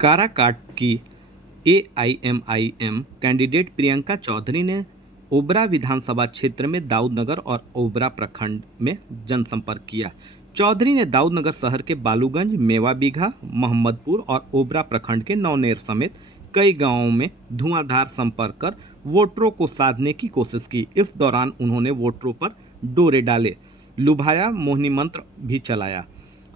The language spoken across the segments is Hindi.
काराकाट की एआईएमआईएम कैंडिडेट प्रियंका चौधरी ने ओबरा विधानसभा क्षेत्र में दाऊदनगर और ओबरा प्रखंड में जनसंपर्क किया। चौधरी ने दाऊदनगर शहर के बालूगंज, मेवा बीघा, मोहम्मदपुर और ओबरा प्रखंड के नौनेर समेत कई गांवों में धुआंधार संपर्क कर वोटरों को साधने की कोशिश की। इस दौरान उन्होंने वोटरों पर डोरे डाले, लुभाया, मोहिनी मंत्र भी चलाया।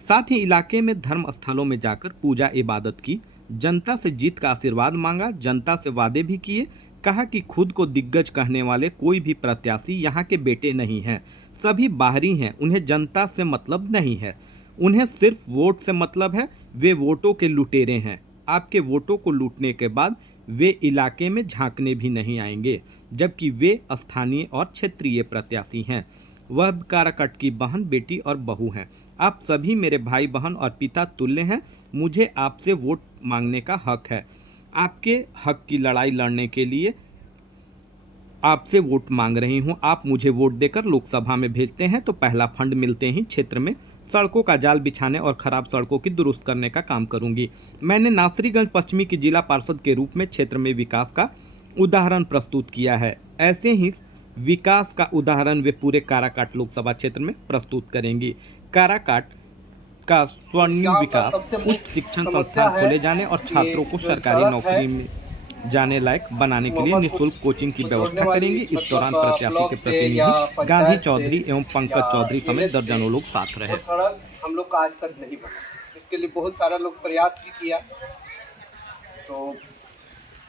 साथ ही इलाके में धर्म स्थलों में जाकर पूजा इबादत की, जनता से जीत का आशीर्वाद मांगा, जनता से वादे भी किए। कहा कि खुद को दिग्गज कहने वाले कोई भी प्रत्याशी यहाँ के बेटे नहीं हैं, सभी बाहरी हैं, उन्हें जनता से मतलब नहीं है, उन्हें सिर्फ वोट से मतलब है, वे वोटों के लुटेरे हैं। आपके वोटों को लूटने के बाद वे इलाके में झांकने भी नहीं आएंगे, जबकि वे स्थानीय और क्षेत्रीय प्रत्याशी हैं। वह काराकाट की बहन, बेटी और बहू हैं। आप सभी मेरे भाई बहन और पिता तुल्य हैं। मुझे आपसे वोट मांगने का हक है। आपके हक की लड़ाई लड़ने के लिए आपसे वोट मांग रही हूं। आप मुझे वोट देकर लोकसभा में भेजते हैं तो पहला फंड मिलते ही क्षेत्र में सड़कों का जाल बिछाने और खराब सड़कों की दुरुस्त करने का काम करूंगी। मैंने नासरीगंज पश्चिमी की जिला पार्षद के रूप में क्षेत्र में विकास का उदाहरण प्रस्तुत किया है। ऐसे ही विकास का उदाहरण वे पूरे काराकाट लोकसभा क्षेत्र में प्रस्तुत करेंगी। काराकाट का स्वर्णिम विकास, उच्च शिक्षण संस्थान खोले जाने और छात्रों को सरकारी नौकरी में जाने लायक बनाने के लिए निःशुल्क कोचिंग की व्यवस्था करेंगी। इस दौरान प्रत्याशी के प्रतिनिधि गांधी चौधरी एवं पंकज चौधरी समेत दर्जनों लोग साथ रहे। सड़क हम लोग का आज तक नहीं बना, इसके लिए बहुत सारा लोग प्रयास भी किया। तो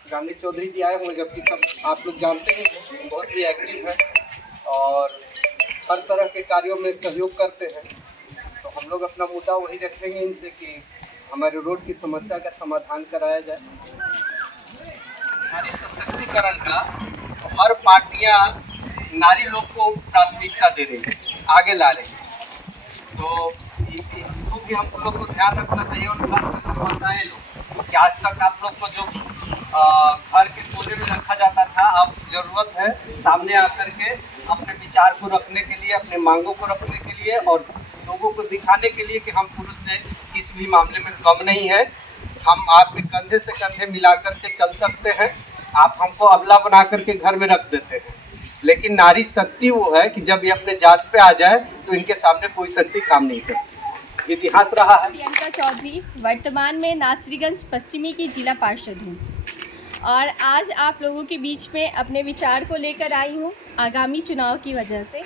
गांधी चौधरी जी आए होंगे, जबकि सब आप लोग जानते हैं बहुत ही एक्टिव है और हर तरह के कार्यों में सहयोग करते हैं। तो हम लोग अपना मुद्दा वही रखेंगे इनसे कि हमारे रोड की समस्या का समाधान कराया जाए। नारी सशक्तिकरण का तो हर पार्टियां नारी लोग को प्राथमिकता दे रही है, आगे ला रही है। तो इसको भी हम लोग को ध्यान रखना चाहिए। और बताएं लोग कि आज तक आप लोग को जो घर के कोने में रखा जाता था, अब जरूरत है सामने आकर के अपने विचार को रखने के लिए, अपने मांगों को रखने के लिए और लोगों को दिखाने के लिए कि हम पुरुष से किसी भी मामले में कम नहीं है। हम आपके कंधे से कंधे मिला करके चल सकते हैं। आप हमको अबला बना करके घर में रख देते हैं, लेकिन नारी शक्ति वो है कि जब ये अपने जात पे आ जाए तो इनके सामने कोई शक्ति काम नहीं करती। इतिहास रहा है। प्रियंका चौधरी वर्तमान में नासरीगंज पश्चिमी की जिला पार्षद हूँ और आज आप लोगों के बीच में अपने विचार को लेकर आई हूँ। आगामी चुनाव की वजह से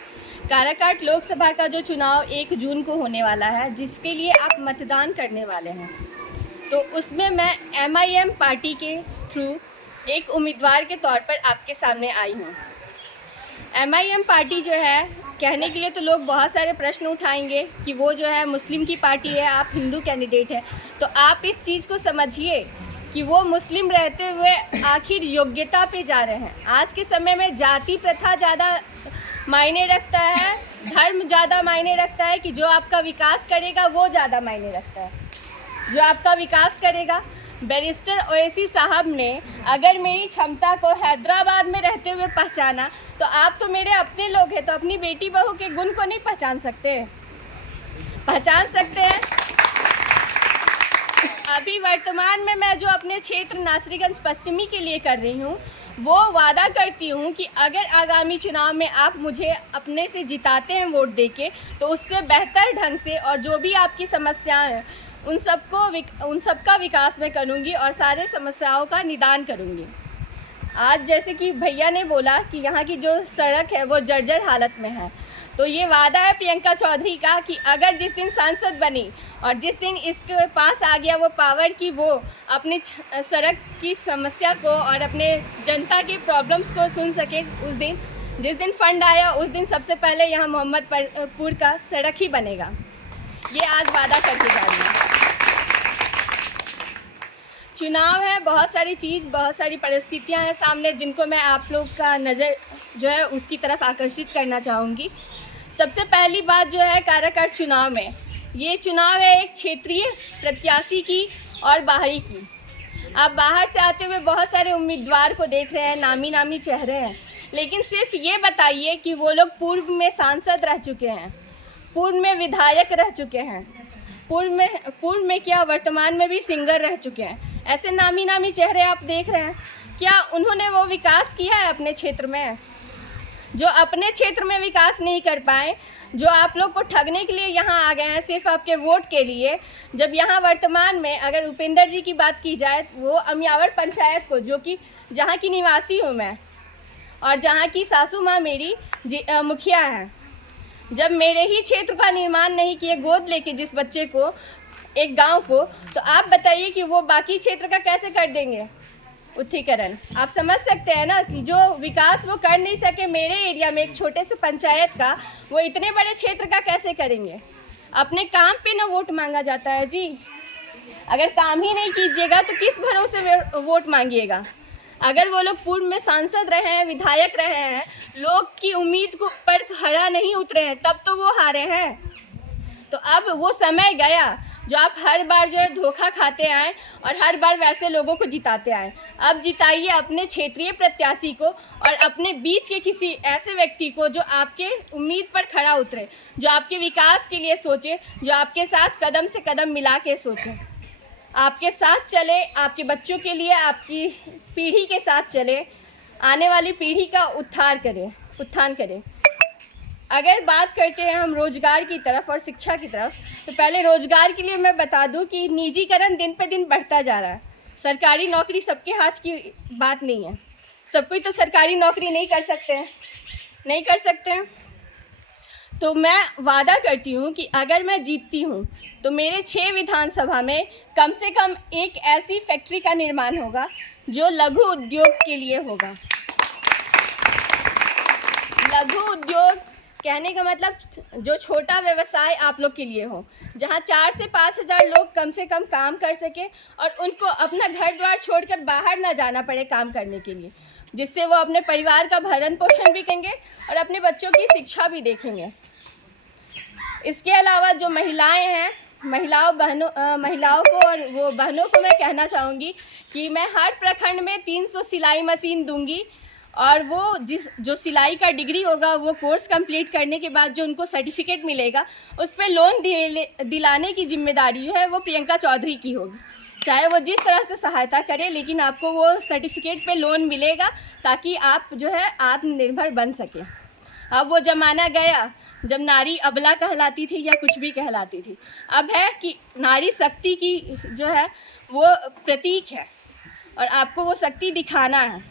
काराकाट लोकसभा का जो चुनाव 1 जून को होने वाला है, जिसके लिए आप मतदान करने वाले हैं, तो उसमें मैं एमआईएम पार्टी के थ्रू एक उम्मीदवार के तौर पर आपके सामने आई हूँ। एमआईएम पार्टी जो है, कहने के लिए तो लोग बहुत सारे प्रश्न उठाएंगे कि वो जो है मुस्लिम की पार्टी है, आप हिंदू कैंडिडेट हैं। तो आप इस चीज़ को समझिए कि वो मुस्लिम रहते हुए आखिर योग्यता पे जा रहे हैं। आज के समय में जाति प्रथा ज़्यादा मायने रखता है, धर्म ज़्यादा मायने रखता है कि जो आपका विकास करेगा वो ज़्यादा मायने रखता है। जो आपका विकास करेगा, बैरिस्टर ओवैसी साहब ने अगर मेरी क्षमता को हैदराबाद में रहते हुए पहचाना, तो आप तो मेरे अपने लोग हैं, तो अपनी बेटी बहू के गुण को नहीं पहचान सकते? पहचान सकते हैं। अभी वर्तमान में मैं जो अपने क्षेत्र नासरीगंज पश्चिमी के लिए कर रही हूँ, वो वादा करती हूँ कि अगर आगामी चुनाव में आप मुझे अपने से जिताते हैं वोट देके, तो उससे बेहतर ढंग से और जो भी आपकी समस्याएं हैं उन सबका विकास मैं करूँगी और सारे समस्याओं का निदान करूँगी। आज जैसे कि भैया ने बोला कि यहाँ की जो सड़क है वो जर्जर हालत में है, तो ये वादा है प्रियंका चौधरी का कि अगर जिस दिन सांसद बनी और जिस दिन इसके पास आ गया वो पावर की, वो अपनी सड़क की समस्या को और अपने जनता के प्रॉब्लम्स को सुन सके, उस दिन जिस दिन फंड आया उस दिन सबसे पहले यहाँ मोहम्मदपुर का सड़क ही बनेगा। ये आज वादा करके जा रही है। चुनाव है, बहुत सारी परिस्थितियां हैं सामने, जिनको मैं आप लोग का नज़र जो है उसकी तरफ आकर्षित करना चाहूँगी। सबसे पहली बात जो है काराकाट चुनाव में, ये चुनाव है एक क्षेत्रीय प्रत्याशी की और बाहरी की। आप बाहर से आते हुए बहुत सारे उम्मीदवार को देख रहे हैं, नामी चेहरे हैं, लेकिन सिर्फ ये बताइए कि वो लोग पूर्व में सांसद रह चुके हैं, पूर्व में विधायक रह चुके हैं, पूर्व में क्या वर्तमान में भी सिंगर रह चुके हैं। ऐसे नामी नामी चेहरे आप देख रहे हैं, क्या उन्होंने वो विकास किया है अपने क्षेत्र में? जो अपने क्षेत्र में विकास नहीं कर पाए, जो आप लोग को ठगने के लिए यहाँ आ गए हैं सिर्फ आपके वोट के लिए। जब यहाँ वर्तमान में अगर उपेंद्र जी की बात की जाए, वो अमियावर पंचायत को, जो कि जहाँ की निवासी हूँ मैं और जहाँ की सासू माँ मेरी मुखिया हैं, जब मेरे ही क्षेत्र का निर्माण नहीं किए गोद लेके जिस बच्चे को, एक गांव को, तो आप बताइए कि वो बाकी क्षेत्र का कैसे कर देंगे उत्थीकरण? आप समझ सकते हैं ना कि जो विकास वो कर नहीं सके मेरे एरिया में एक छोटे से पंचायत का, वो इतने बड़े क्षेत्र का कैसे करेंगे? अपने काम पे ना वोट मांगा जाता है जी। अगर काम ही नहीं कीजिएगा तो किस भरोसे वोट मांगिएगा? अगर वो लोग पूर्व में सांसद रहे हैं, विधायक रहे हैं, लोग की उम्मीद को पर खरा नहीं उतरे हैं, तब तो वो हारे हैं। तो अब वो समय गया जो आप हर बार जो है धोखा खाते आए और हर बार वैसे लोगों को जिताते आए। अब जिताइए अपने क्षेत्रीय प्रत्याशी को और अपने बीच के किसी ऐसे व्यक्ति को जो आपके उम्मीद पर खरा उतरे, जो आपके विकास के लिए सोचे, जो आपके साथ कदम से कदम मिला के सोचे, आपके साथ चले, आपके बच्चों के लिए, आपकी पीढ़ी के साथ चले, आने वाली पीढ़ी का उत्थान करे। अगर बात करते हैं हम रोजगार की तरफ और शिक्षा की तरफ, तो पहले रोजगार के लिए मैं बता दूं कि निजीकरण दिन पे दिन बढ़ता जा रहा है। सरकारी नौकरी सबके हाथ की बात नहीं है, सब कोई तो सरकारी नौकरी नहीं कर सकते हैं। तो मैं वादा करती हूँ कि अगर मैं जीतती हूँ तो मेरे 6 विधानसभा में कम से कम एक ऐसी फैक्ट्री का निर्माण होगा जो लघु उद्योग के लिए होगा। लघु उद्योग कहने का मतलब जो छोटा व्यवसाय आप लोग के लिए हो, जहाँ 4 से 5 हज़ार लोग कम से कम काम कर सके और उनको अपना घर द्वार छोड़कर बाहर ना जाना पड़े काम करने के लिए, जिससे वो अपने परिवार का भरण पोषण भी करेंगे और अपने बच्चों की शिक्षा भी देखेंगे। इसके अलावा जो महिलाएं हैं, महिलाओं को और वो बहनों को मैं कहना चाहूँगी कि मैं हर प्रखंड में 300 सिलाई मशीन दूंगी और वो जो सिलाई का डिग्री होगा, वो कोर्स कंप्लीट करने के बाद जो उनको सर्टिफिकेट मिलेगा, उस पर लोन दिलाने की जिम्मेदारी जो है वो प्रियंका चौधरी की होगी। चाहे वो जिस तरह से सहायता करे, लेकिन आपको वो सर्टिफिकेट पे लोन मिलेगा ताकि आप जो है आत्मनिर्भर बन सके। अब वो ज़माना गया जब नारी अबला कहलाती थी या कुछ भी कहलाती थी। अब है कि नारी शक्ति की जो है वो प्रतीक है और आपको वो शक्ति दिखाना है।